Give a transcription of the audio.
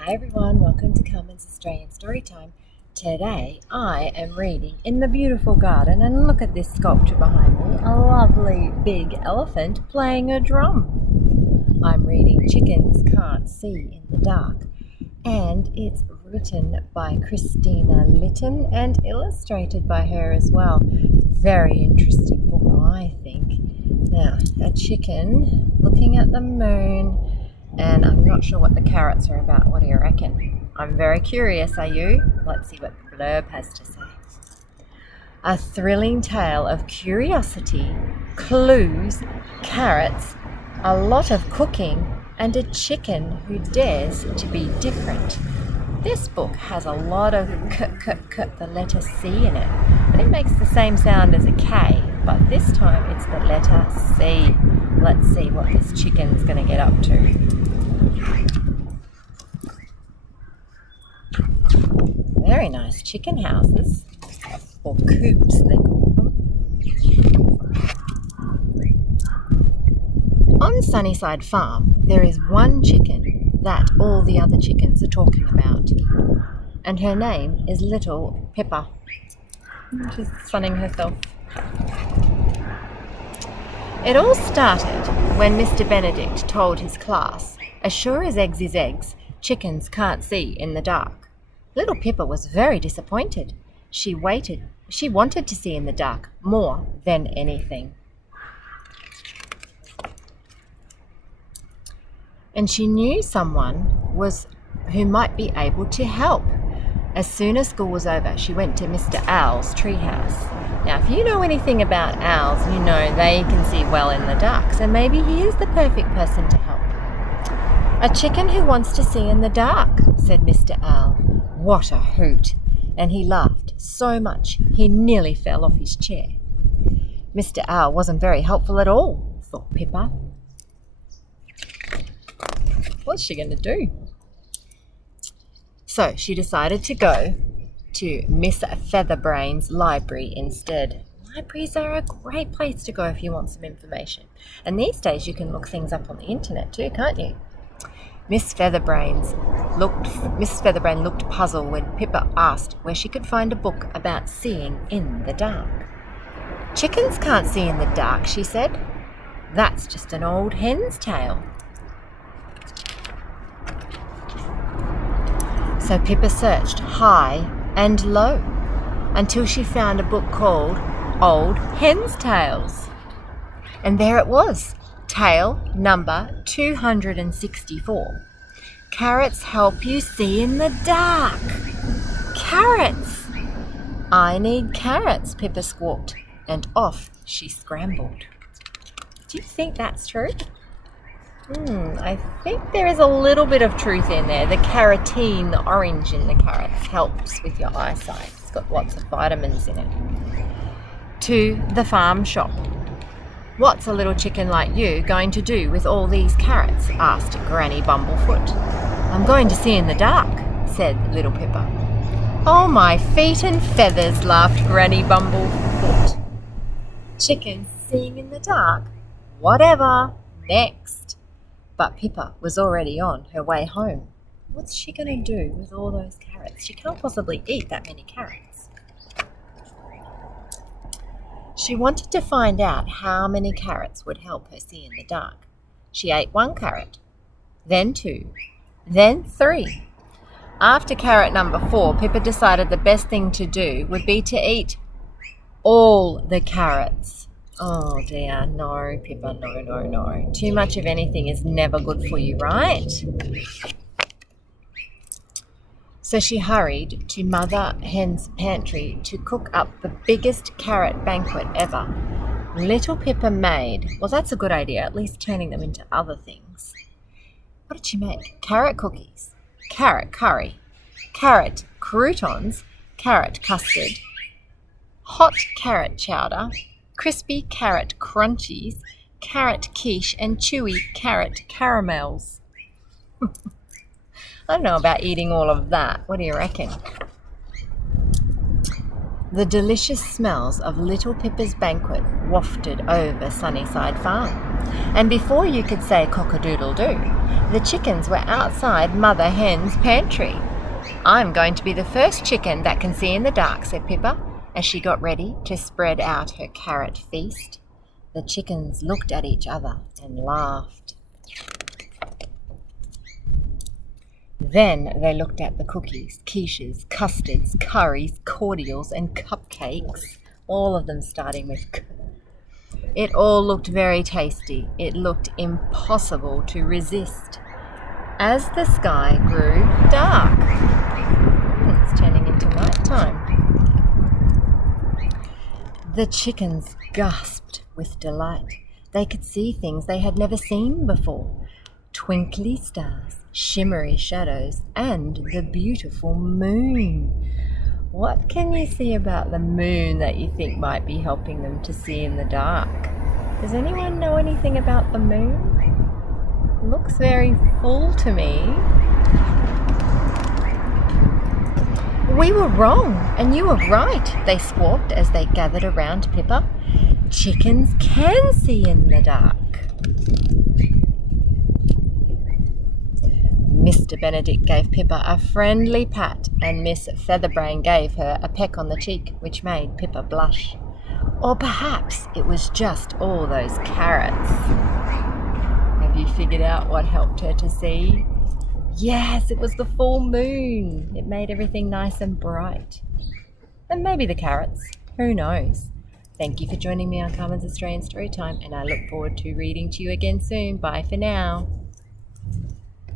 Hi everyone, welcome to Carmen's Australian Storytime. Today I am reading In the Beautiful Garden, and look at this sculpture behind me, a lovely big elephant playing a drum. I'm reading Chickens Can't See in the Dark, and it's written by Christina Litton and illustrated by her as well. Very interesting book, I think. Now, a chicken looking at the moon, and I'm not sure what the carrots are about. What do you reckon? I'm very curious, are you? Let's see what the blurb has to say. A thrilling tale of curiosity, clues, carrots, a lot of cooking, and a chicken who dares to be different. This book has a lot of the letter C in it, and it makes the same sound as a K, but this time it's the letter C. Let's see what this chicken's going to get up to. Very nice chicken houses, or coops they call them. On Sunnyside Farm, there is one chicken that all the other chickens are talking about, and her name is Little Pippa. She's sunning herself. It all started when Mr. Benedict told his class, as sure as eggs is eggs, chickens can't see in the dark. Little Pippa was very disappointed. She wanted to see in the dark more than anything. And she knew someone who might be able to help. As soon as school was over, she went to Mr. Owl's treehouse. Now, if you know anything about owls, you know they can see well in the dark, so maybe he is the perfect person to help. A chicken who wants to see in the dark, said Mr. Owl. What a hoot! And he laughed so much he nearly fell off his chair. Mr. Owl wasn't very helpful at all, thought Pippa. What's she going to do? So she decided to go to Miss Featherbrain's library instead. Libraries are a great place to go if you want some information. And these days you can look things up on the internet too, can't you? Miss Featherbrain looked puzzled when Pippa asked where she could find a book about seeing in the dark. Chickens can't see in the dark, she said. That's just an old hen's tale. So Pippa searched high and low until she found a book called Old Hen's Tales. And there it was, tale number 264. Carrots help you see in the dark. Carrots! I need carrots, Pippa squawked, and off she scrambled. Do you think that's true? I think there is a little bit of truth in there. The carotene, the orange in the carrots, helps with your eyesight. It's got lots of vitamins in it. To the farm shop. What's a little chicken like you going to do with all these carrots? Asked Granny Bumblefoot. I'm going to see in the dark, said Little Pippa. Oh, my feet and feathers, laughed Granny Bumblefoot. Chickens seeing in the dark? Whatever. Next. But Pippa was already on her way home. What's she going to do with all those carrots? She can't possibly eat that many carrots. She wanted to find out how many carrots would help her see in the dark. She ate 1 carrot, then 2, then 3. After carrot number 4, Pippa decided the best thing to do would be to eat all the carrots. Oh dear, no, Pippa, no. Too much of anything is never good for you, right? So she hurried to Mother Hen's pantry to cook up the biggest carrot banquet ever. Little Pippa made, well, that's a good idea, at least turning them into other things. What did she make? Carrot cookies, carrot curry, carrot croutons, carrot custard, hot carrot chowder, crispy carrot crunchies, carrot quiche, and chewy carrot caramels. I don't know about eating all of that. What do you reckon? The delicious smells of Little Pippa's banquet wafted over Sunnyside Farm. And before you could say cock-a-doodle-doo, The chickens were outside Mother Hen's pantry. "I'm going to be the first chicken that can see in the dark," said Pippa, as she got ready to spread out her carrot feast. The chickens looked at each other and laughed. Then they looked at the cookies, quiches, custards, curries, cordials, and cupcakes, all of them starting with C. It all looked very tasty. It looked impossible to resist. As the sky grew dark, it's turning into night time. The chickens gasped with delight. They could see things they had never seen before. Twinkly stars, shimmery shadows, and the beautiful moon. What can you see about the moon that you think might be helping them to see in the dark? Does anyone know anything about the moon? Looks very full to me. "We were wrong, and you were right," they squawked as they gathered around Pippa. "Chickens can see in the dark." Mr. Benedict gave Pippa a friendly pat, and Miss Featherbrain gave her a peck on the cheek, which made Pippa blush. Or perhaps it was just all those carrots. Have you figured out what helped her to see? Yes, it was the full moon. It made everything nice and bright. And maybe the carrots. Who knows? Thank you for joining me on Carmen's Australian Storytime, and I look forward to reading to you again soon. Bye for now.